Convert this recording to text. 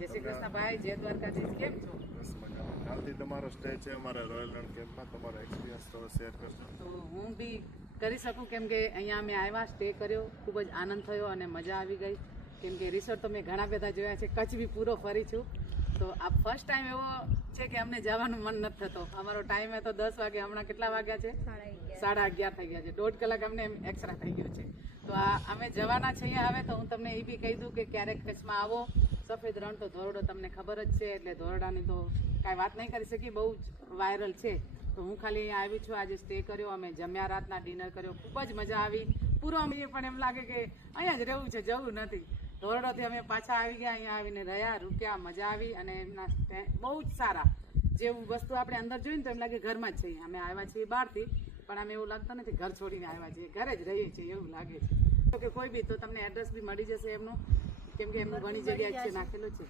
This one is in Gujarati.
જય શ્રી કૃષ્ણ ભાઈ, જય દ્વારકાધીશ. કેમ છો? બસ મજામાં. કાલથી તમારો સ્ટે છે અમારે રોયલ રણ કેમ્પમાં. તમારો એક્સપિરિયન્સ થોડો શેર કરશો? તો હું બી કરી શકું, કેમ કે અહીંયા અમે આવ્યા, સ્ટે કર્યો, ખૂબ જ આનંદ થયો અને મજા આવી ગઈ. કેમ કે રિસોર્ટ તો મેં ઘણા બધા જોયા છે, કચ્છ બી પૂરો ફરી છું. તો આ ફર્સ્ટ ટાઈમ એવો છે કે અમને જવાનું મન નથી થતો. અમારો ટાઈમ હતો 10 વાગે, હમણાં કેટલા વાગ્યા છે? 11:30 થઈ ગયા છે. 1.5 કલાક અમને એક્સ્ટ્રા થઈ ગયો છે. તો આ અમે જવાના છીએ હવે. તો હું તમને એ બી કહી દઉં કે ક્યારેક કચ્છમાં આવો. સફેદ રણ તો ધોરડો તમને ખબર જ છે, એટલે ધોરડાની તો કાંઈ વાત નહીં કરી શકીએ, બહુ જ વાયરલ છે. તો હું ખાલી અહીંયા આવી છું, આજે સ્ટે કર્યો, અમે જમ્યા, રાતના ડિનર કર્યો, ખૂબ જ મજા આવી. પૂરો અમને પણ એમ લાગે કે અહીંયા જ રહેવું છે, જવું નથી. ધોરડોથી અમે પાછા આવી ગયા, અહીંયા આવીને રહ્યા, રૂક્યા, મજા આવી. અને એમના બહુ જ સારા, જેવું વસ્તુ આપણે અંદર જોઈને તો એમ લાગે ઘરમાં જ છીએ. અમે આવ્યા છીએ બહારથી, પણ અમે એવું લાગતું નથી ઘર છોડીને આવ્યા છીએ, ઘરે જ રહીએ છીએ એવું લાગે છે. તો કે કોઈ બી તો તમને એડ્રેસ બી મળી જશે એમનું, કેમ કે એમનું ઘણી જગ્યાએ છે નાખેલું છે.